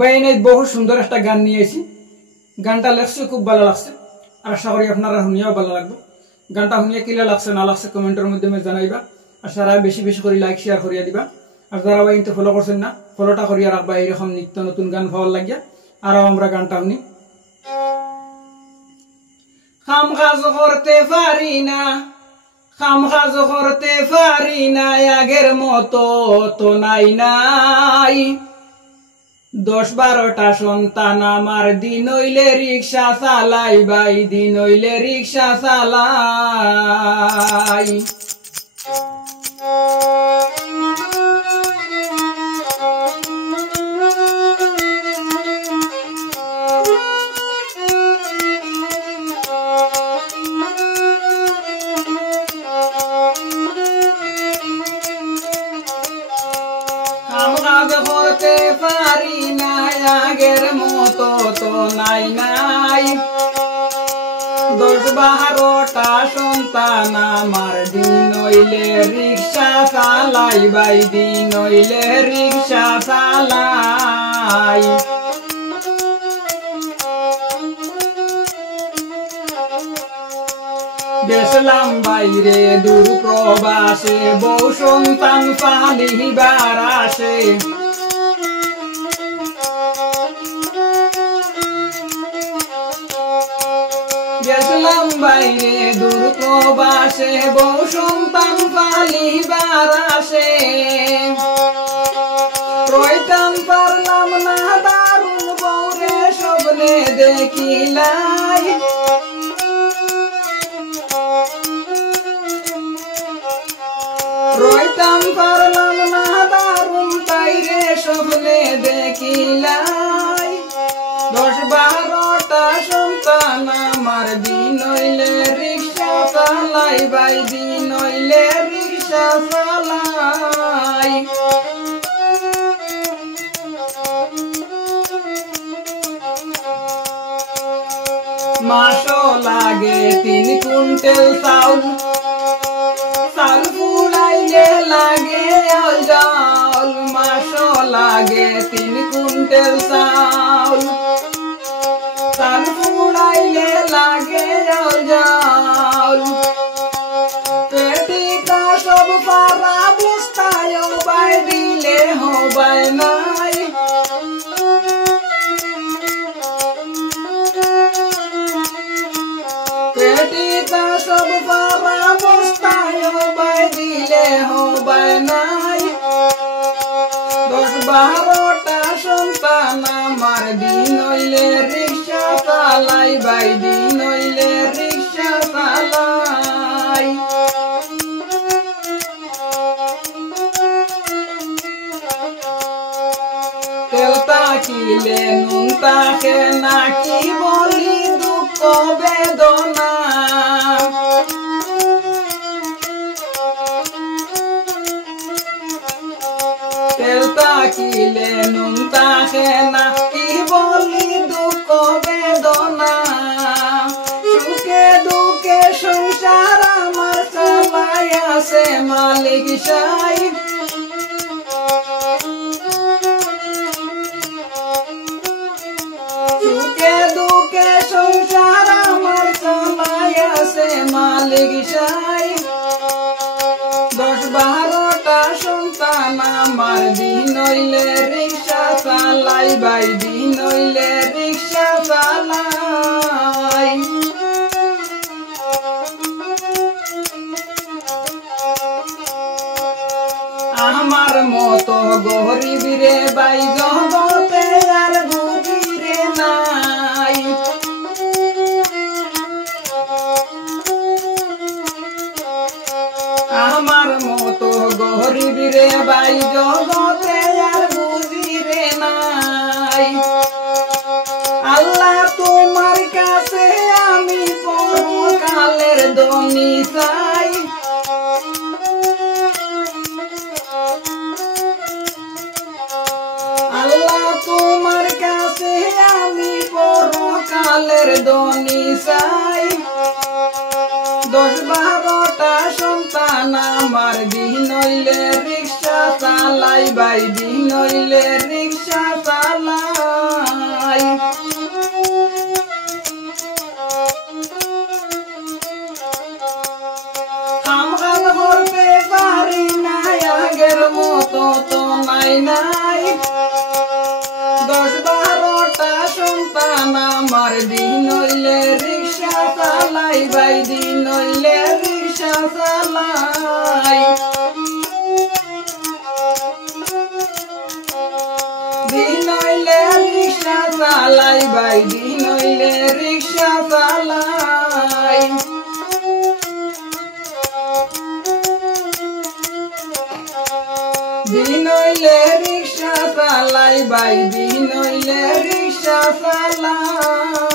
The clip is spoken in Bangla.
বাইনে বহু সুন্দর একটা গান নিয়ে এসেছি। গানটা লেখছি খুব ভালো লাগছে, আর আশা করি আপনারা শুনিয়াও ভালো লাগবে। গানটা শুনিয়ে কিলা লাগছে না লাগছে কমেন্টের মাধ্যমে জানাইবা, আর সারা বেশি বেশি করে লাইক শেয়ার করিয়া দিবা। আর যারা ভাই কিন্তু ফলো করছেন না, ফলোটা করিয়া রাখবা এরকম নিত্য নতুন গান পাওয়ার লাগিয়া। আর আমরা গানটা শুনি। খাম কাজ করতে পারি না, খাম কাজ করতে পারি না, আগের মতো তো নাই নাই। 10-12টা সন্তান আমার, দিন হইলে রিক্সা চালাই ভাই, দিন হইলে রিক্সা চালাই। কাজ করতে পারি না, আগের মতো তো নাই নাই। 10-12টা সন্তান আমার, দিন হইলে রিক্সা চালাই ভাই, দিন হইলে রিক্সা চালাই। গেছিলাম বাইরে দূর প্রবাসে, বউ সন্তান পালিবার আসে। গেছিলাম বাইরে দূর প্রবাসে, বউ সন্তান পালিবার আসে। রইতাম পারলাম না দারুণ বউরে স্বপ্নে দেখিলাই। রইতাম পারলাম না দারুণ তাইরে স্বপ্নে দেখিলাই। 10-12টা সন্তান আমার, দিন হইলে রিক্সা চালাই ভাই, দিন হইলে রিক্সা চালাই। মাসও লাগে 3 কুইন্টাল চাউল, চাল ফুলাইলে লাগে চাউল। মাসও লাগে 3 কুইন্টাল চাউল, চাল ফুলাইলে লাগে চাউল। পেটিকা সব পারা বস্তায় বাই দিলে হবাই নাই। পেটিকা সব পারা বস্তায় বাই দিলে হবাই নাই। 10-12টা সন্তান আমার, দিন হইলে রিক্সা চালাই ভাই, দিন হইলে রিক্সা চালাই। তেল তাকিলে নুন তাকে নাকি বলি দুঃখ বেদনা। তেল তাকিলে নুন তাকে নাকি বলি দুঃখ বেদনা। সুখে দুঃখে সংসার আমার চালাই আছে মালিক সাহেব। সুখে দুঃখে সংসার আমার চালাই আছে মালিক সাহেব। 10-12টা সন্তান আমার, দিন হইলে রিক্সা চালাই ভাই, দিন হইলে রিক্সা চালাই। আমার মতো গরিব রে ভাই জগতে আর বুঝি রে নাই। আমার মতো গরিব রে ভাই জগতে আর বুঝি রে নাই। আল্লাহ তোমার কাছে আমি পরকালের ধনী চাই। আল্লাহ তোমার কাছে আমি পরকালের ধনী চাই। 10-12টা সন্তান আমার, দিন হইলে রিক্সা চালাই ভাই, দিন হইলে রিক্সা চালাই। বাই দিন হইলে রিক্সা চালাই দিন হইলে রিক্সা চালাই বাই দিন হইলে রিক্সা চালাই দিন হইলে রিক্সা চালাই বাই দিন হইলে রিক্সা চালাই